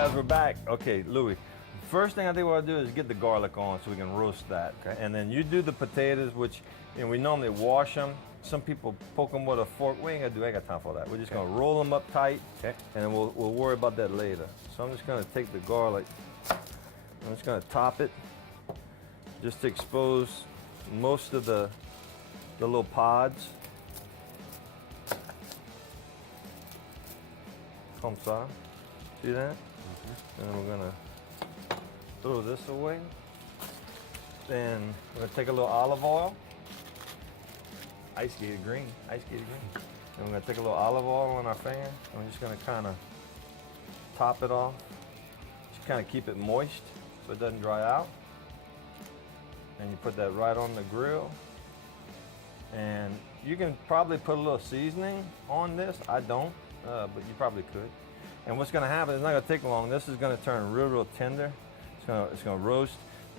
guys, we're back. Okay, Louis, first thing I think what I'll do is get the garlic on so we can roast that. Okay. And then you do the potatoes, which we normally wash them. Some people poke them with a fork. We ain't gonna do, I ain't got time for that. We're just gonna roll them up tight, and then we'll worry about that later. So I'm just gonna take the garlic, I'm just gonna top it, just to expose most of the little pods. Comme ça. See that? Mm-hmm. And we're gonna throw this away. Then we're gonna take a little olive oil. Ice gated green, ice gated green. And we're gonna take a little olive oil on our fan. And we're just gonna kind of top it off. Just kind of keep it moist so it doesn't dry out. And you put that right on the grill. And you can probably put a little seasoning on this. I don't, but you probably could. And what's gonna happen, it's not gonna take long. This is gonna turn real tender. It's gonna roast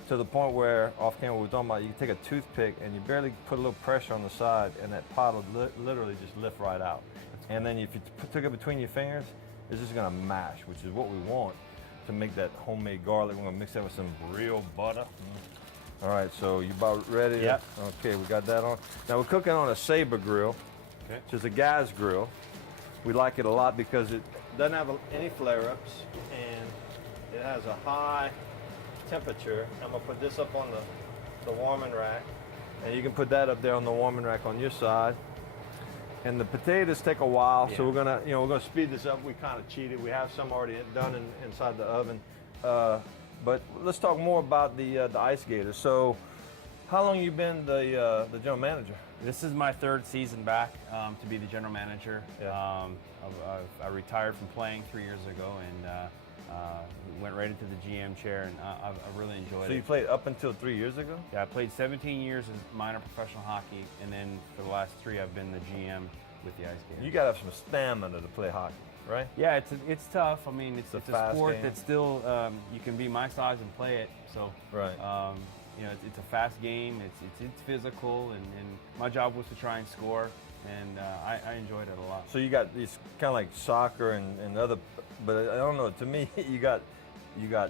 to the point where, off camera we were talking about, you can take a toothpick and you barely put a little pressure on the side and that pot will literally just lift right out. And then if you took it between your fingers, it's just gonna mash, which is what we want to make that homemade garlic. We're gonna mix that with some real butter. All right, so you about ready? Yep. Okay, we got that on. Now we're cooking on a Sabre grill, which is a gas grill. We like it a lot because it doesn't have any flare-ups and it has a high temperature. I'm gonna put this up on the warming rack, and you can put that up there on the warming rack on your side. And the potatoes take a while, so we're gonna speed this up. We kind of cheated. We have some already done inside the oven. But let's talk more about the ice gator. So, how long you been the general manager? This is my third season back to be the general manager. Yeah. I retired from playing 3 years ago and went right into the GM chair, and I really enjoyed it. So you played up until 3 years ago? Yeah, I played 17 years as minor professional hockey, and then for the last 3 I've been the GM with the Ice Gator. You gotta have some stamina to play hockey, right? Yeah, it's tough. I mean, it's a sport game. that's still you can be my size and play it. So right. It's a fast game. It's physical, and my job was to try and score, and I enjoyed it a lot. So you got these kind of like soccer and other, but I don't know. To me, you got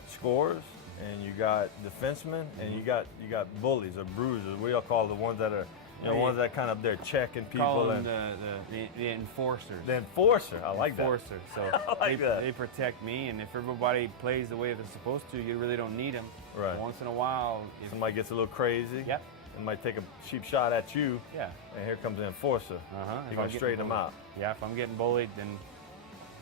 scorers and you got defensemen and you got bullies or bruisers. We all call the ones that are ones that kind of they're checking people. Call them the enforcers. The enforcer. I like enforcer. that. So I like they protect me, and if everybody plays the way they're supposed to, you really don't need them. Right. Once in a while, if Somebody gets a little crazy. Yep. And might take a cheap shot at you. Yeah. And here comes the enforcer. You're gonna straighten them out. Yeah. If I'm getting bullied, then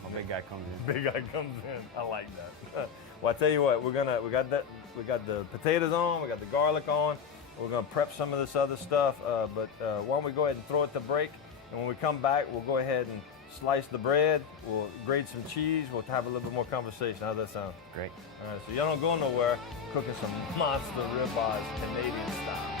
my big guy comes in. Big guy comes in. I like that. Well, I tell you what, we got the potatoes on, we got the garlic on. We're gonna prep some of this other stuff, but why don't we go ahead and throw it to break? And when we come back, we'll go ahead and slice the bread. We'll grate some cheese. We'll have a little bit more conversation. How's that sound? Great. All right, so y'all don't go nowhere. Cooking some monster ribeyes, Canadian style.